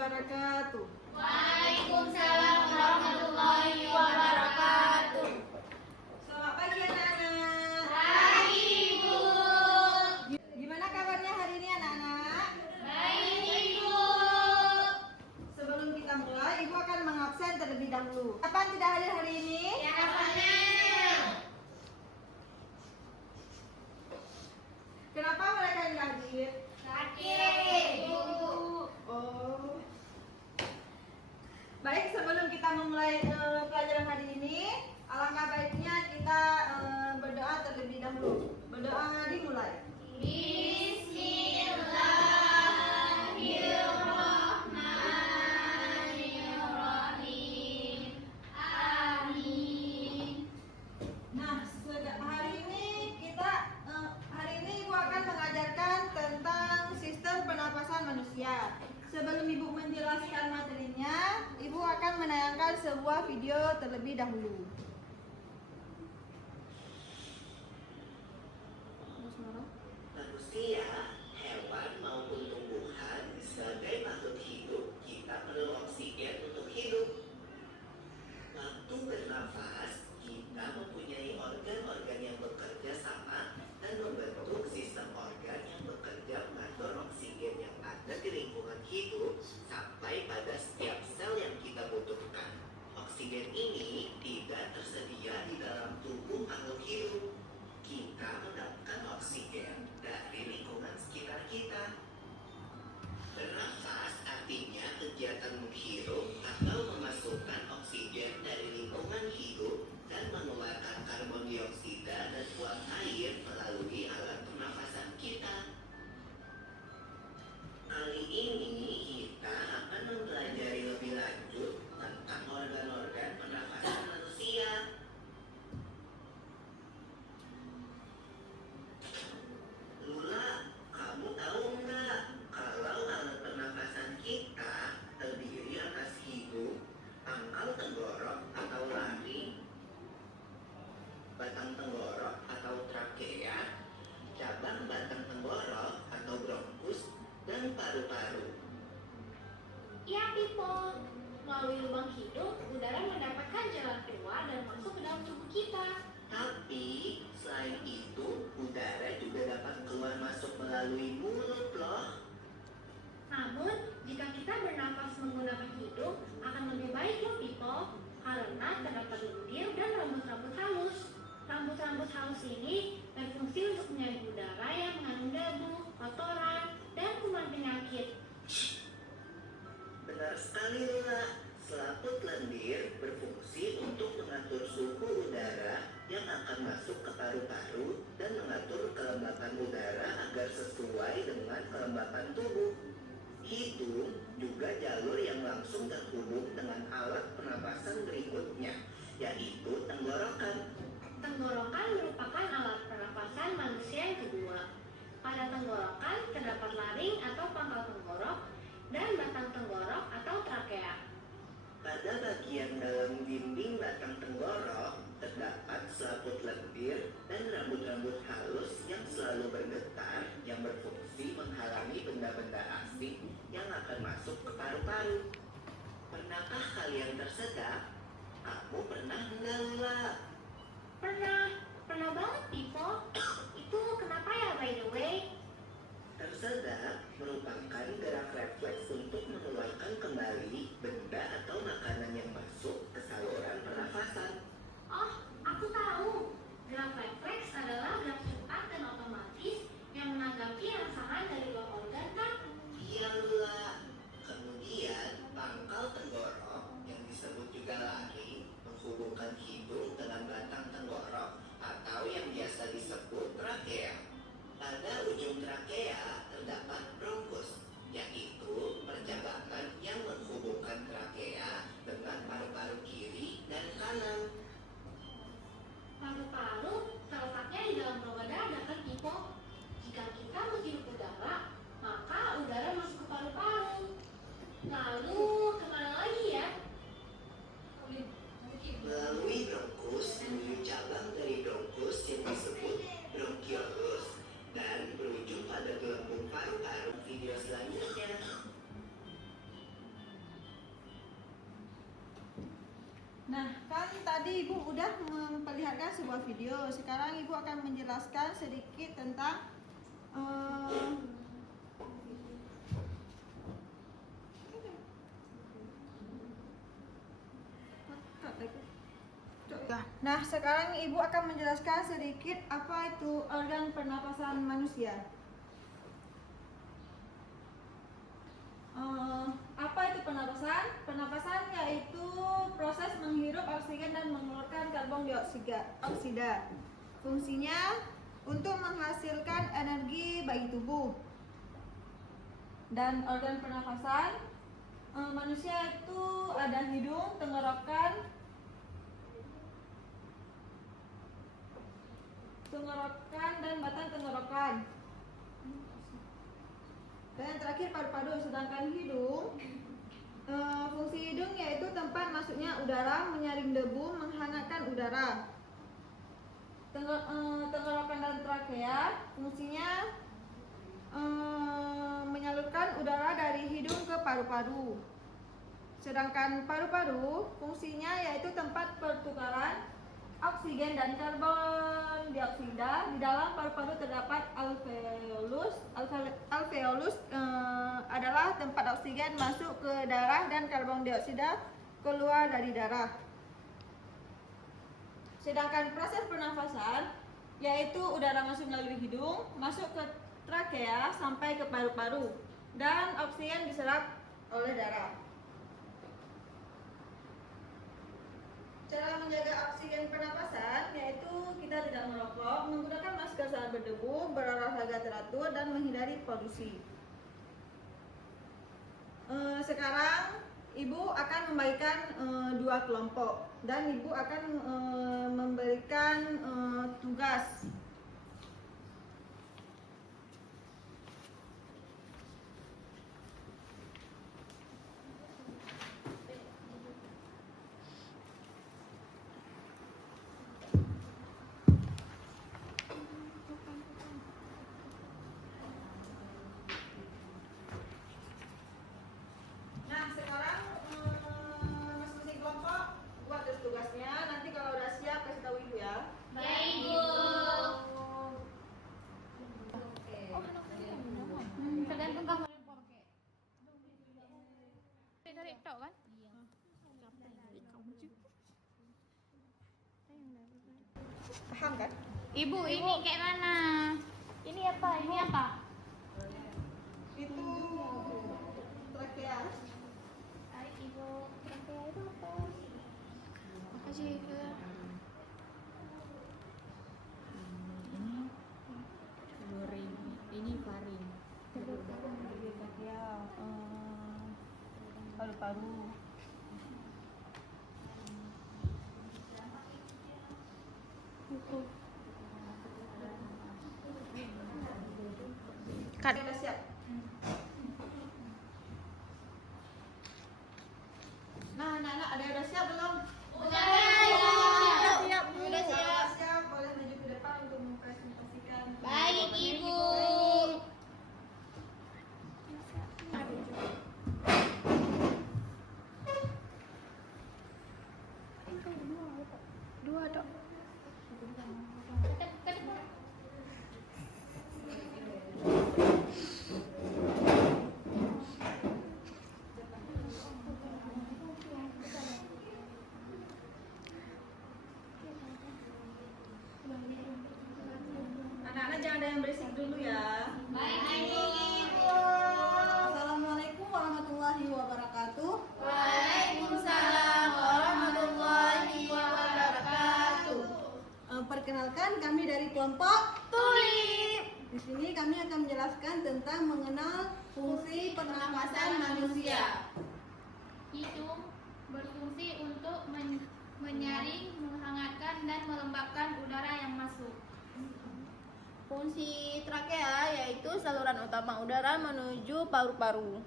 wabarakatuh. Waalaikumsalam warahmatullahi wabarakatuh. Selamat pagi anak-anak. Pagi Ibu. Gimana kabarnya hari ini anak-anak? Baik Ibu. Sebelum kita mulai, Ibu akan mengabsen terlebih dahulu. Kapan tidak hadir hari ini? Kapannya? Kenapa mereka tidak hadir? Sakit Ibu. Oh. Baik, sebelum kita memulai pelajaran hari ini, alangkah baiknya kita berdoa terlebih dahulu. Berdoa dimulai. Bismillahirrahmanirrahim. Amin. Nah, hari ini Ibu akan mengajarkan tentang sistem pernapasan manusia. Sebelum Ibu menjelaskan materinya, Ibu akan menayangkan sebuah video terlebih dahulu. Manusia, hewan maupun tumbuhan sebagai makhluk hidup, kita perlu oksigen untuk hidup. Waktu bernafas, kita mempunyai organ-organ yang bekerja sama dan membentuk sistem organ yang bekerja mengatur oksigen yang ada di lingkungan hidup sampai pada setiap sel yang kita butuhkan. Oksigen ini tidak tersedia di dalam tubuh makhluk hidup. Kita mendapatkan oksigen dari lingkungan sekitar kita. Bernafas artinya kegiatan menghirup atau memasukkan oksigen dari lingkungan hidup dan mengeluarkan karbon dioksida dan uap air melalui alat pernafasan kita. Kali ini kita akan mempelajari lebih lanjut tentang organ-organ pernafasan manusia. Lula, kamu tahu nggak kalau alat pernafasan kita terdiri atas hidung, pangkal tenggorok atau laring, batang tenggorok atau trakea, cabang batang tenggorok atau bronkus, dan paru-paru. Ya Pipo, melalui lubang hidung, udara mendapatkan jalan keluar dan masuk ke dalam tubuh kita. Tapi selain itu, udara juga dapat keluar masuk melalui mulut loh. Namun, jika kita bernafas menggunakan hidung, akan lebih baik loh Pipo, karena terdapat lendir dan rambut-rambut halus. Rambut-rambut halus ini berfungsi untuk menyaring udara yang mengandung debu, kotoran, dan kuman penyakit. Benar sekali Lula, selaput lendir berfungsi untuk mengatur suhu udara yang akan masuk ke paru-paru dan mengatur kelembapan udara agar sesuai dengan kelembapan tubuh. Hidung juga jalur yang langsung terhubung dengan alat pernapasan berikutnya, yaitu tenggorokan. Tenggorokan merupakan alat pernapasan manusia yang kedua. Pada tenggorokan terdapat laring atau pangkal tenggorok dan batang tenggorok atau trakea. Pada bagian dalam dinding batang tenggorok terdapat selaput lendir dan rambut-rambut halus yang selalu bergetar yang berfungsi menghalangi benda-benda asing yang akan masuk ke paru-paru. Pernahkah kalian tersedak? Kamu pernah enggak Lula? Pernah banget Pipo. Itu kenapa ya by the way? Tersedak merupakan gerak refleks untuk mengeluarkan kembali benda atau makanan yang masuk ke saluran pernafasan. Oh, aku tahu. Gerak refleks adalah gerak cepat dan otomatis yang menanggapi rangsangan dari luar organ kan? Iya Lula. Kemudian pangkal tenggorok yang disebut juga laring menghubungkan hidung dengan batang tenggorok atau yang biasa disebut trakea. Pada ujung trakea terdapat bronkus, yaitu percabangan Nah, kan tadi Ibu udah memperlihatkan sebuah video. Sekarang Ibu akan menjelaskan sedikit tentang Nah, sekarang Ibu akan menjelaskan sedikit apa itu organ pernapasan manusia. Apa itu pernapasan? Pernapasan yaitu proses menghirup oksigen dan mengeluarkan karbon dioksida. Fungsinya untuk menghasilkan energi bagi tubuh. Dan organ pernapasan manusia itu ada hidung, tenggorokan dan batang tenggorokan. Dan yang terakhir paru-paru. Sedangkan hidung, fungsi hidung yaitu tempat masuknya udara, menyaring debu, menghangatkan udara. Tenggorokan dan trakea fungsinya menyalurkan udara dari hidung ke paru-paru. Sedangkan paru-paru fungsinya yaitu tempat pertukaran oksigen dan karbon dioksida. Di dalam paru-paru terdapat alveolus. Alveolus adalah tempat oksigen masuk ke darah dan karbon dioksida keluar dari darah. Sedangkan proses pernafasan yaitu udara masuk melalui hidung, masuk ke trakea sampai ke paru-paru, dan oksigen diserap oleh darah. Cara menjaga oksigen pernapasan yaitu kita tidak merokok, menggunakan masker saat berdebu, berolahraga teratur, dan menghindari polusi. Sekarang Ibu akan membagikan dua kelompok dan Ibu akan memberikan tugas. Nah, sekarang masing-masing kelompok buat tugasnya. Nanti kalau udah siap kasih tahu Ibu ya. Baik, Ibu. Tergantung kamu yang pakai. Tarik tok kan? Iya. Paham kan? Ibu, ini kayak mana? Ini apa? Ini apa? Itu trakea. Baik, Ibu. Trakea itu apa? Makasih. Ini faring. Trakea, paru-paru. Cut. Udah siap. Nah, anak-anak ada yang udah siap belum? Udah Siap, Bu. Kalau siap boleh maju ke depan untuk mempresentasikan. Baik, Ibu. Dua tok. Anak-anak jangan ada yang berisik dulu ya. Baik, Ibu. Assalamualaikum warahmatullahi wabarakatuh. Waalaikumsalam warahmatullahi wabarakatuh. Perkenalkan, kami dari kelompok. Tulip. Di sini kami akan menjelaskan tentang mengenal fungsi pernapasan manusia. Hidung berfungsi untuk menyaring, menghangatkan, dan melembabkan udara yang masuk. Fungsi trakea yaitu saluran utama udara menuju paru-paru.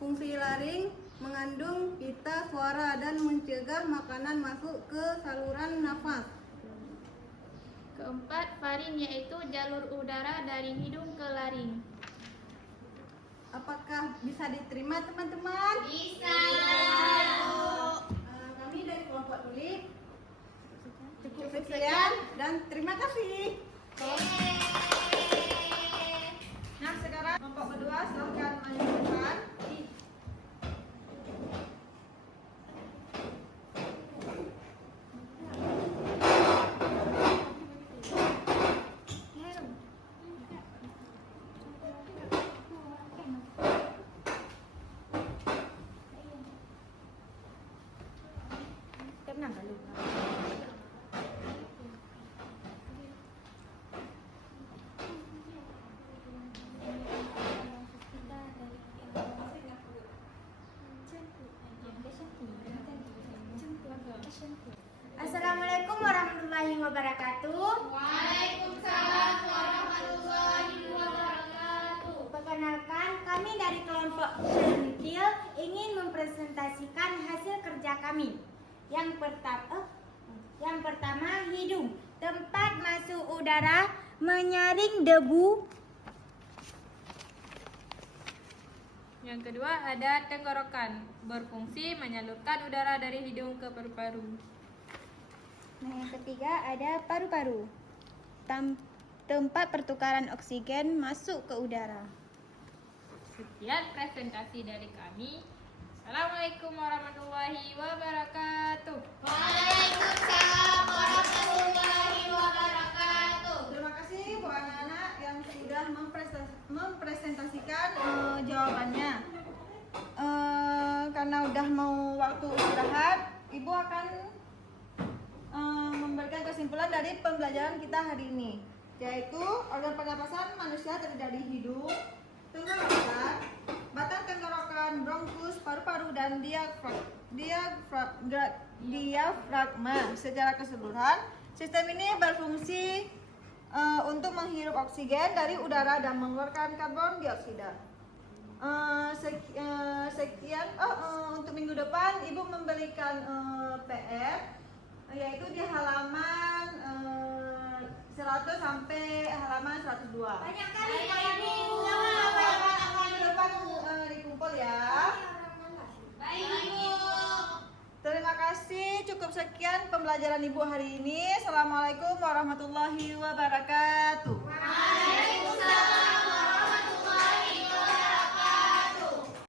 Fungsi laring mengandung pita suara dan mencegah makanan masuk ke saluran nafas. Keempat, faring yaitu jalur udara dari hidung ke laring. Apakah bisa diterima teman-teman? Bisa. Kami dari kelompok Tulip cukup sekian dan terima kasih. Nah, sekarang kelompok kedua silakan maju ke depan. Assalamualaikum warahmatullahi wabarakatuh. Waalaikumsalam warahmatullahi wabarakatuh. Perkenalkan, kami dari kelompok Sentil ingin mempresentasikan hasil kerja kami. Yang pertama hidung, tempat masuk udara menyaring debu. Yang kedua ada tenggorokan, berfungsi menyalurkan udara dari hidung ke paru-paru. Nah, yang ketiga ada paru-paru, tempat pertukaran oksigen masuk ke udara. Sekian presentasi dari kami. Assalamualaikum warahmatullahi wabarakatuh. Waalaikumsalam warahmatullahi wabarakatuh. Terima kasih buat anak-anak yang sudah mempresentasikan jawabannya. Karena udah mau waktu istirahat, Ibu akan memberikan kesimpulan dari pembelajaran kita hari ini, yaitu organ pernapasan manusia terdiri dari hidung, tenggorokan, batang tenggorokan, bronkus, paru-paru, dan diafragma. Secara keseluruhan, sistem ini berfungsi untuk menghirup oksigen dari udara dan mengeluarkan karbon dioksida. Sekian untuk minggu depan Ibu memberikan PR, yaitu di halaman 100 sampai halaman 102. Banyak kali Minggu depan dikumpul ya. Terima kasih, cukup sekian pembelajaran Ibu hari ini. Assalamualaikum warahmatullahi wabarakatuh. Waalaikumsalam.